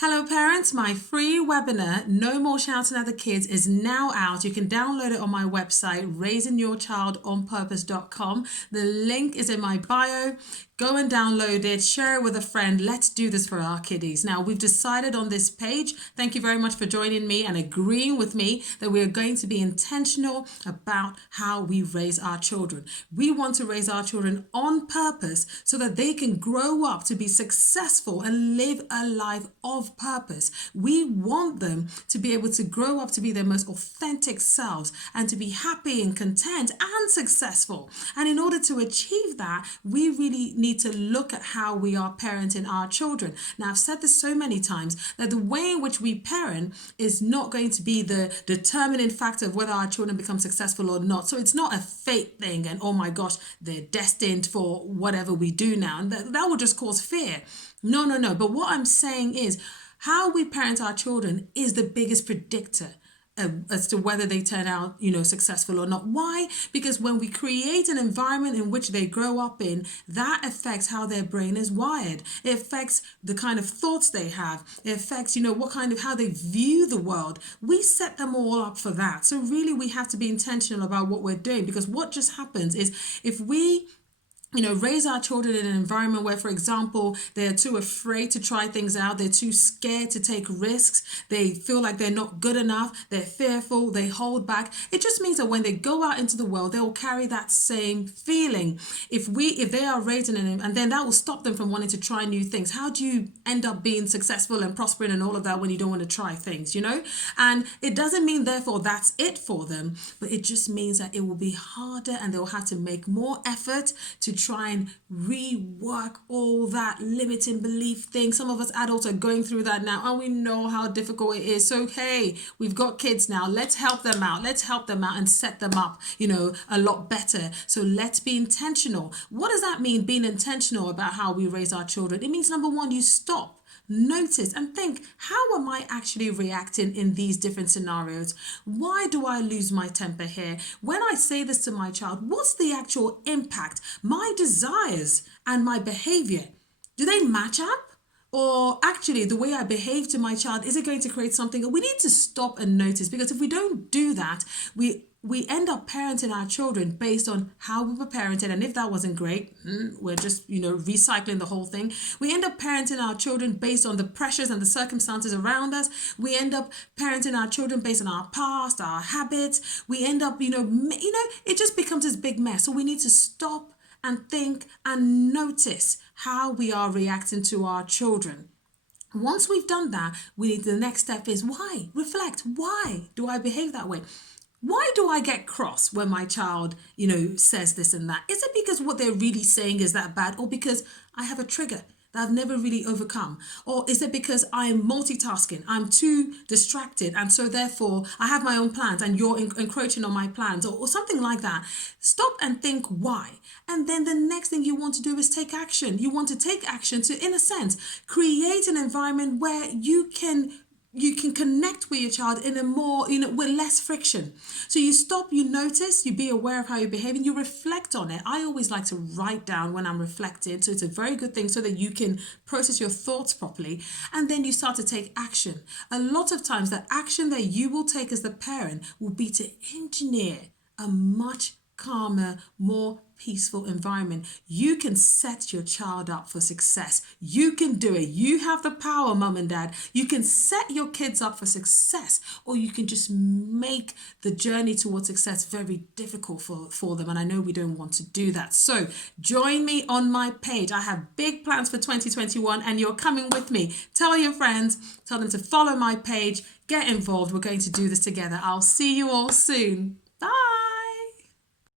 Hello parents, my free webinar, No More Shouting at the Kids, is now out. You can download it on my website, raisingyourchildonpurpose.com. The link is in my bio. Go and download it, share it with a friend. Let's do this for our kiddies. Now, we've decided on this page, thank you very much for joining me and agreeing with me that we are going to be intentional about how we raise our children. We want to raise our children on purpose so that they can grow up to be successful and live a life of purpose. We want them to be able to grow up to be their most authentic selves and to be happy and content and successful. And in order to achieve that, we really need to look at how we are parenting our children. Now, I've said this so many times that the way in which we parent is not going to be the determining factor of whether our children become successful or not. So it's not a fate thing and oh my gosh, they're destined for whatever we do now. And that will just cause fear. No. But what I'm saying is how we parent our children is the biggest predictor as to whether they turn out, successful or not. Why? Because when we create an environment in which they grow up in, that affects how their brain is wired. It affects the kind of thoughts they have. It affects, how they view the world. We set them all up for that. So really we have to be intentional about what we're doing, because what just happens is if we raise our children in an environment where, for example, they're too afraid to try things out, they're too scared to take risks, they feel like they're not good enough, they're fearful, they hold back. It just means that when they go out into the world, they will carry that same feeling. If they are raised in and then that will stop them from wanting to try new things. How do you end up being successful and prospering and all of that when you don't want to try things, And it doesn't mean, therefore, that's it for them, but it just means that it will be harder and they'll have to make more effort to try and rework all that limiting belief thing. Some of us adults are going through that now and we know how difficult it is. So hey, we've got kids now. Let's help them out. Let's help them out and set them up, a lot better. So let's be intentional. What does that mean, being intentional about how we raise our children? It means, number one, you stop, notice and think, how am I actually reacting in these different scenarios? Why do I lose my temper here? When I say this to my child, what's the actual impact? My desires and my behavior, do they match up? Or actually the way I behave to my child, is it going to create something? We need to stop and notice, because if we don't do that, we end up parenting our children based on how we were parented. And if that wasn't great, we're just, recycling the whole thing. We end up parenting our children based on the pressures and the circumstances around us. We end up parenting our children based on our past, our habits. We end up, it just becomes this big mess. So we need to stop and think and notice how we are reacting to our children. Once we've done that, the next step is why? Reflect. Why do I behave that way? Why do I get cross when my child, says this and that? Is it because what they're really saying is that bad, or because I have a trigger that I've never really overcome? Or is it because I'm multitasking, I'm too distracted, and so therefore I have my own plans and you're encroaching on my plans, or something like that? Stop and think why. And then the next thing you want to do is take action. You want to take action to, in a sense, create an environment where you can connect with your child in a more, with less friction. So you stop, you notice, you be aware of how you're behaving, you reflect on it. I always like to write down when I'm reflecting. So it's a very good thing so that you can process your thoughts properly. And then you start to take action. A lot of times the action that you will take as the parent will be to engineer a much calmer, more peaceful environment. You can set your child up for success. You can do it. You have the power, mum and dad. You can set your kids up for success, or you can just make the journey towards success very difficult for them. And I know we don't want to do that. So join me on my page. I have big plans for 2021 and you're coming with me. Tell your friends, tell them to follow my page, get involved. We're going to do this together. I'll see you all soon.